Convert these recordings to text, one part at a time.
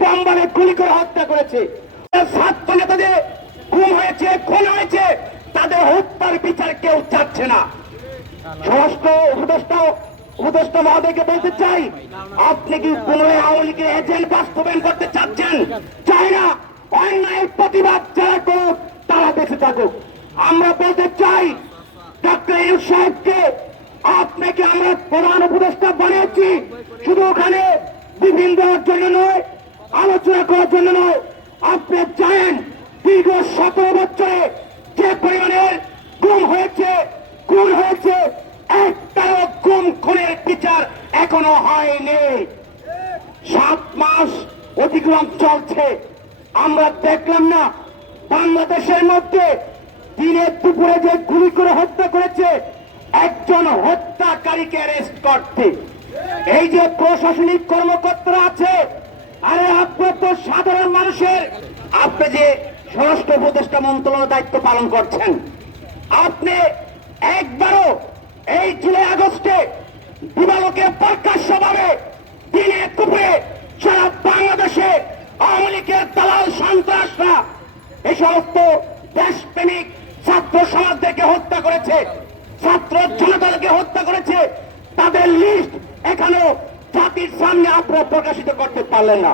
নির্মমভাবে গুলি করে হত্যা করেছে। ছাত্র নেতাদের খুন হয়েছে খুন হয়েছে। তাদের হত্যার বিচার কেউ চাচ্ছে না। বলতে চাই, আপনি কি করতে চাচ্ছেন? চাই না অন্যায়ের প্রতিবাদ থাকুক। আমরা বলতে চাই সাহেবকে আপনাকে আমরা প্রধান উপদেষ্টা বানিয়েছি। শুধু ওখানে বিভিন্ন জন্য নয় আলোচনা করার জন্য নয়, আপনি জানেন দীর্ঘ সতেরো বছরে যে পরিমাণের গুম হয়েছে, খুন হয়েছে, একটাও গুম খুনের বিচার এখনও হয়নি। সাত মাস অতিক্রম চলছে। আমরা দেখলাম না, বাংলাদেশের মধ্যে দিনে দুপুরে যে গুলি করে হত্যা করেছে, একজন হত্যাকারীকে অ্যারেস্ট করতে। এই যে প্রশাসনিক কর্মকর্তারা আছে আপনি যে স্বরাষ্ট্র উপদেষ্টা মন্ত্রণালয়ের দায়িত্ব পালন করছেন, আপনি একবারও এই জুলাই আগস্টে দিবালোকে প্রকাশ্যভাবে দিনে দুপুরে সারা বাংলাদেশে আওয়ামী লীগের দালাল সন্ত্রাসরা এই সমস্ত দেশপ্রেমিক ছাত্র সমাজদেরকে হত্যা করেছে, ছাত্র জনতাকে হত্যা করেছে, তাদের লিস্ট এখনও জাতির সামনে আপনারা প্রকাশিত করতে পারলেন না।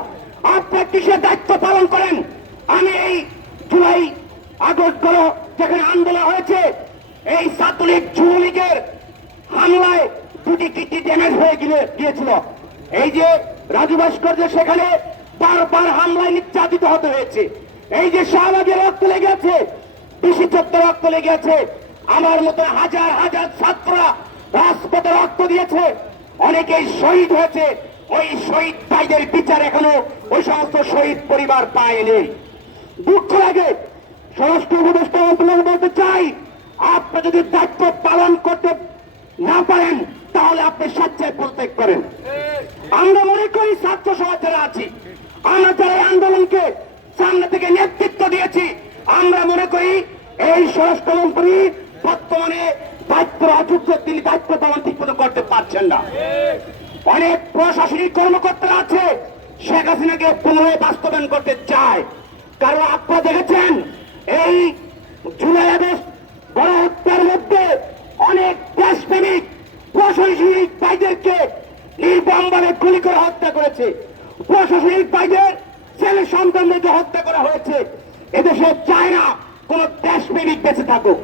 আপনার কিসের দায়িত্ব পালন করেন? আমি এই জুলাই আগস্ট গণ যেখানে আন্দোলন হয়েছে, এই ছাত্রলীগ যুবলীগের হামলায় দুটি কিডনি ড্যামেজ হয়ে গিয়ে- গিয়েছিল। এই যে রাজু ভাস্কর্য সেখানে বারবার হামলায় নির্যাতিত হতে হয়েছে। এই যে শাহবাগের রক্ত লেগে আছে বেশি চত্বর রক্ত লেগে আছে, আমার মতো হাজার হাজার ছাত্ররা রাজপথে রক্ত দিয়েছে। অনেকেই শহীদ হয়েছে, ওই শহীদ ভাইদের বিচার এখনও ওই সমস্ত শহীদ পরিবার পায়নি। দুঃখ লাগে? স্বরাষ্ট্র উপদেষ্টা মন্ত্রণালয় বলতে চাই। আপনি যদি দায়িত্ব পালন করতে না পারেন, তাহলে আপনি স্বেচ্ছায় পদত্যাগ করেন। আমরা মনে করি ছাত্র সমাজ আছি, আমরা যারা এই আন্দোলনকে সামনে থেকে নেতৃত্ব দিয়েছি, আমরা মনে করি এই স্বরাষ্ট্রমন্ত্রী বর্তমানে দায়িত্ব অযোগ্য, তিনি দায়িত্ব পালন ঠিক মতো করতে পারছেন না। অনেক প্রশাসনিক কর্মকর্তারা আছে, শেখ হাসিনাকে পুনরায় বাস্তবায়ন করতে চায়। কারণ আপনারা দেখেছেন? এই জুলাই আগস্ট গণহত্যার মধ্যে অনেক দেশপ্রেমিক প্রশাসনিক ভাইদেরকে নির্মমভাবে গুলি করে হত্যা করেছে। প্রশাসনিক ভাইদের ছেলে সন্তানদেরকে হত্যা করা হয়েছে। এদেশে চায় না কোন দেশপ্রেমিক বেঁচে থাকুক।